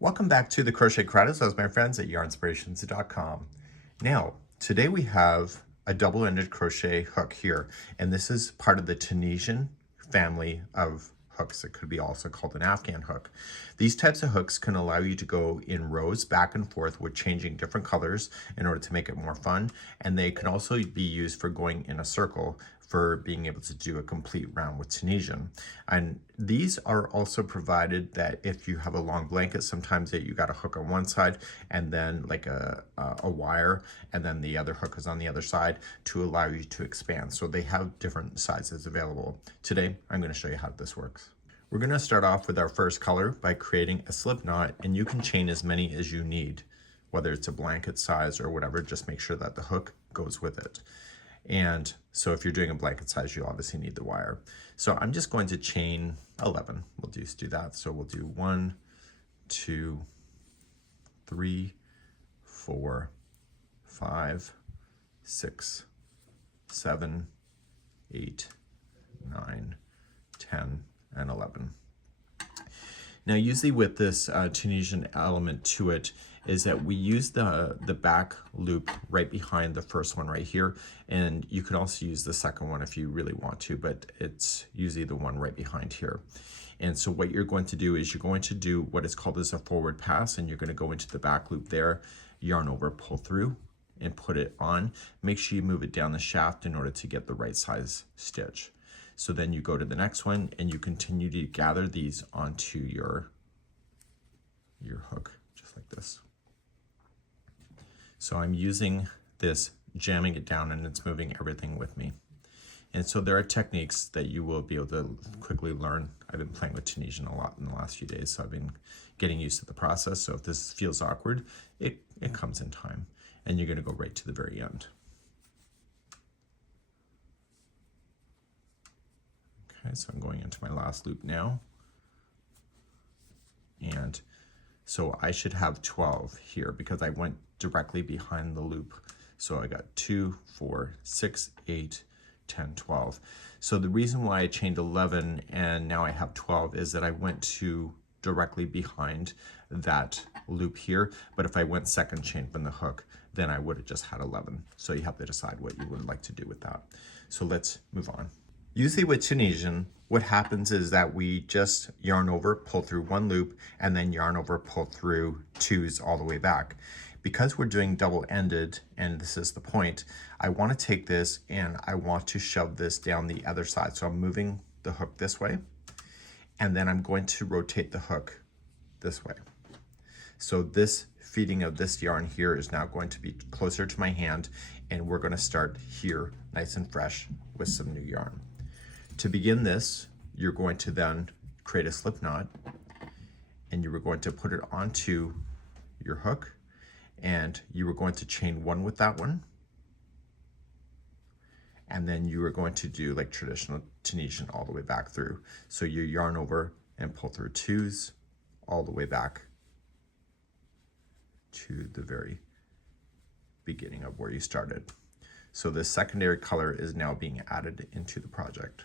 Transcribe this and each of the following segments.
Welcome back to the Crochet Credits as my friends at yarnspirations.com. Now, today we have a double-ended crochet hook here, and this is part of the Tunisian family of hooks. It could be also called an Afghan hook. These types of hooks can allow you to go in rows back and forth with changing different colors in order to make it more fun, and they can also be used for going in a circle for being able to do a complete round with Tunisian. And these are also provided that if you have a long blanket, sometimes that you got a hook on one side and then like a wire, and then the other hook is on the other side to allow you to expand. So they have different sizes available. Today, I'm going to show you how this works. We're going to start off with our first color by creating a slip knot, and you can chain as many as you need, whether it's a blanket size or whatever. Just make sure that the hook goes with it. And so if you're doing a blanket size, you obviously need the wire. So I'm just going to chain 11. We'll just do that. So we'll do 1, 2, 3, 4, 5, 6, 7, 8, 9, 10, and 11. Now, usually with this Tunisian element to it is that we use the back loop right behind the first one right here, and you can also use the second one if you really want to, but it's usually the one right behind here. And so what you're going to do is you're going to do what is called as a forward pass, and you're going to go into the back loop there, yarn over, pull through, and put it on. Make sure you move it down the shaft in order to get the right size stitch. So then you go to the next one and you continue to gather these onto your hook, just like this. So I'm using this, jamming it down, and it's moving everything with me. And so there are techniques that you will be able to quickly learn. I've been playing with Tunisian a lot in the last few days, so I've been getting used to the process. So if this feels awkward, it comes in time. And you're going to go right to the very end. Okay, so I'm going into my last loop now. And so I should have 12 here because I went directly behind the loop. So I got 2, 4, 6, 8, 10, 12. So the reason why I chained 11 and now I have 12 is that I went to directly behind that loop here. But if I went second chain from the hook, then I would have just had 11. So you have to decide what you would like to do with that. So let's move on. Usually with Tunisian, what happens is that we just yarn over, pull through one loop, and then yarn over, pull through twos all the way back. Because we're doing double-ended, and this is the point, I want to take this and I want to shove this down the other side. So I'm moving the hook this way, and then I'm going to rotate the hook this way. So this feeding of this yarn here is now going to be closer to my hand, and we're going to start here nice and fresh with some new yarn. To begin this, you're going to then create a slip knot, and you were going to put it onto your hook, and you were going to chain one with that one, and then you were going to do like traditional Tunisian all the way back through. So you yarn over and pull through twos all the way back to the very beginning of where you started. So this secondary color is now being added into the project.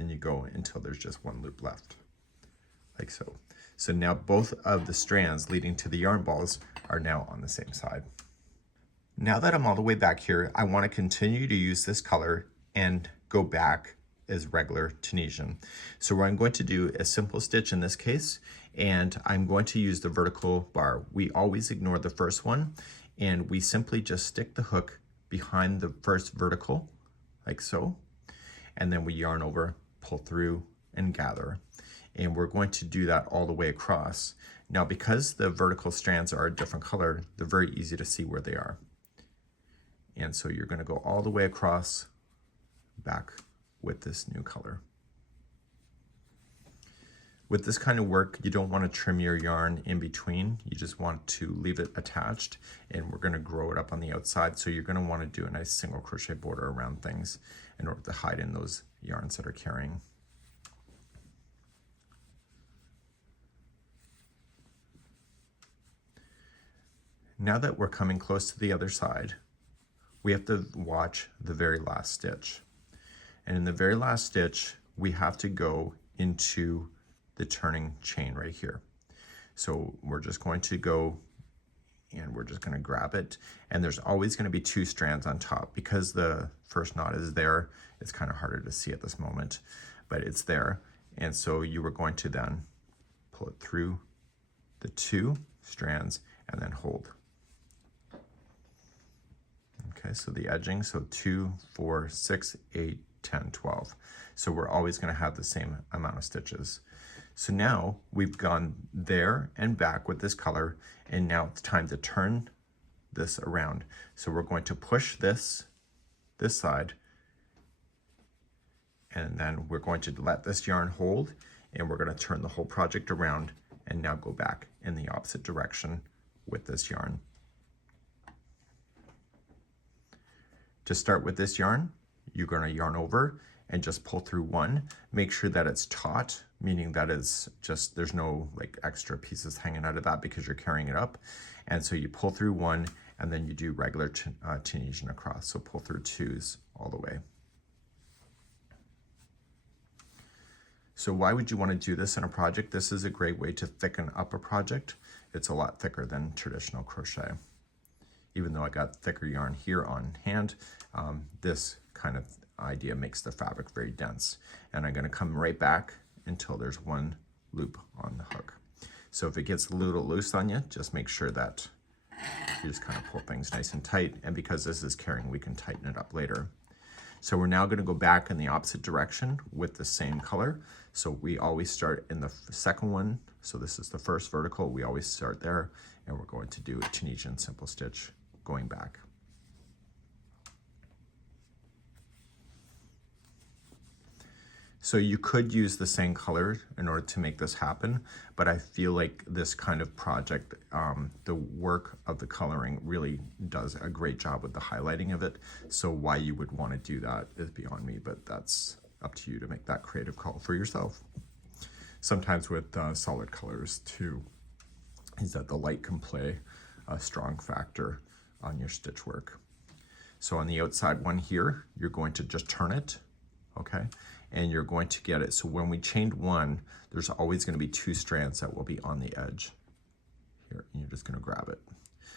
And you go until there's just one loop left, like so. So now both of the strands leading to the yarn balls are now on the same side. Now that I'm all the way back here, I want to continue to use this color and go back as regular Tunisian. So what I'm going to do a simple stitch in this case, and I'm going to use the vertical bar. We always ignore the first one, and we simply just stick the hook behind the first vertical, like so, and then we yarn over, pull through, and gather. And we're going to do that all the way across. Now, because the vertical strands are a different color, they're very easy to see where they are. And so you're going to go all the way across back with this new color. With this kind of work, you don't want to trim your yarn in between. You just want to leave it attached, and we're going to grow it up on the outside. So you're going to want to do a nice single crochet border around things in order to hide in those yarns that are carrying. Now that we're coming close to the other side, we have to watch the very last stitch. And in the very last stitch, we have to go into the turning chain right here. So we're just going to go and we're just going to grab it. And there's always going to be 2 strands on top. Because the first knot is there, it's kind of harder to see at this moment, but it's there. And so you were going to then pull it through the 2 strands and then hold. Okay, so the edging, so 2, 4, 6, 8, 10, 12. So we're always going to have the same amount of stitches. So now we've gone there and back with this color, and now it's time to turn this around. So we're going to push this side, and then we're going to let this yarn hold, and we're going to turn the whole project around and now go back in the opposite direction with this yarn. To start with this yarn, you're going to yarn over and just pull through 1. Make sure that it's taut, meaning that it's just, there's no like extra pieces hanging out of that because you're carrying it up. And so you pull through 1 and then you do regular Tunisian across. So pull through 2s all the way. So why would you want to do this in a project? This is a great way to thicken up a project. It's a lot thicker than traditional crochet. Even though I got thicker yarn here on hand, this kind of idea makes the fabric very dense. And I'm going to come right back until there's 1 loop on the hook. So if it gets a little loose on you, just make sure that you just kind of pull things nice and tight. And because this is carrying, we can tighten it up later. So we're now going to go back in the opposite direction with the same color. So we always start in the second one. So this is the first vertical. We always start there, and we're going to do a Tunisian simple stitch going back. So you could use the same color in order to make this happen, but I feel like this kind of project, the work of the coloring really does a great job with the highlighting of it. So why you would want to do that is beyond me, but that's up to you to make that creative call for yourself. Sometimes with solid colors too, is that the light can play a strong factor on your stitch work. So on the outside one here, you're going to just turn it, okay? And you're going to get it. So when we chained 1, there's always going to be 2 strands that will be on the edge here, and you're just going to grab it.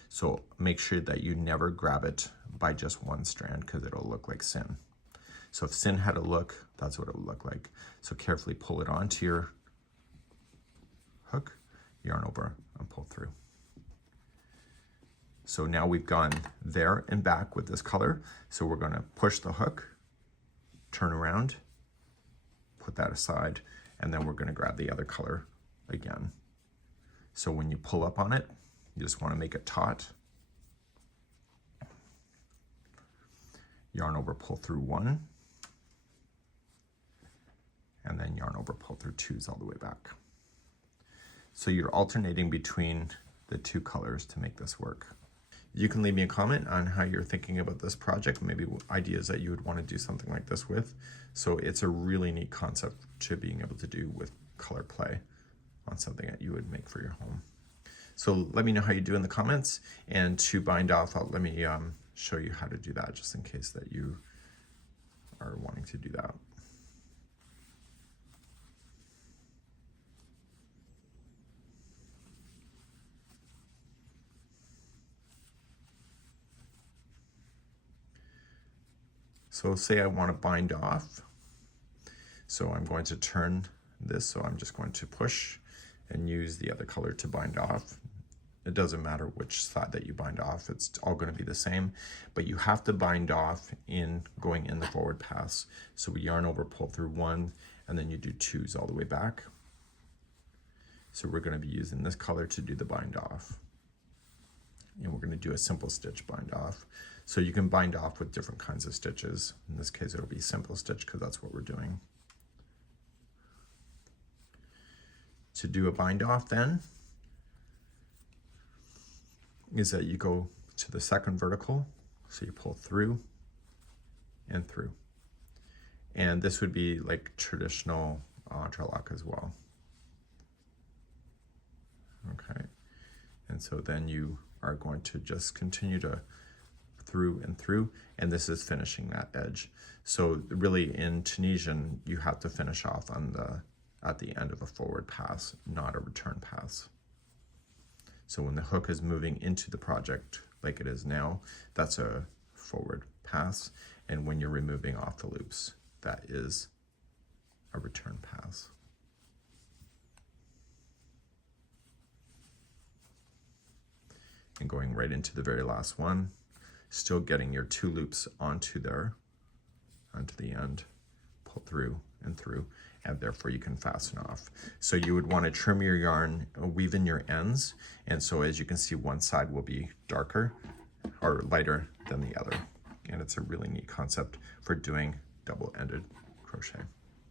So make sure that you never grab it by just 1 strand because it'll look like sin. So if sin had a look, that's what it would look like. So carefully pull it onto your hook, yarn over, and pull through. So now we've gone there and back with this color. So we're going to push the hook, turn around, put that aside, and then we're going to grab the other color again. So when you pull up on it, you just want to make it taut. Yarn over, pull through 1, and then yarn over, pull through 2s all the way back. So you're alternating between the 2 colors to make this work. You can leave me a comment on how you're thinking about this project, maybe ideas that you would want to do something like this with. So it's a really neat concept to being able to do with color play on something that you would make for your home. So let me know how you do in the comments, and to bind off, let me show you how to do that just in case that you are wanting to do that. So say I want to bind off. So I'm going to turn this, so I'm just going to push and use the other color to bind off. It doesn't matter which side that you bind off, it's all going to be the same, but you have to bind off in going in the forward pass. So we yarn over, pull through 1, and then you do 2s all the way back. So we're going to be using this color to do the bind off. And we're going to do a simple stitch bind off. So you can bind off with different kinds of stitches. In this case, it'll be simple stitch because that's what we're doing. To do a bind off then, is that you go to the second vertical. So you pull through and through. And this would be like traditional entrelac as well. Okay. And so then you are going to just continue to through and through, and this is finishing that edge. So really in Tunisian, you have to finish off on at the end of a forward pass, not a return pass. So when the hook is moving into the project like it is now, that's a forward pass. And when you're removing off the loops, that is a return pass. And going right into the very last one, still getting your 2 loops onto there, onto the end, pull through and through, and therefore you can fasten off. So you would want to trim your yarn, weave in your ends, and so as you can see, one side will be darker or lighter than the other. And it's a really neat concept for doing double-ended crochet.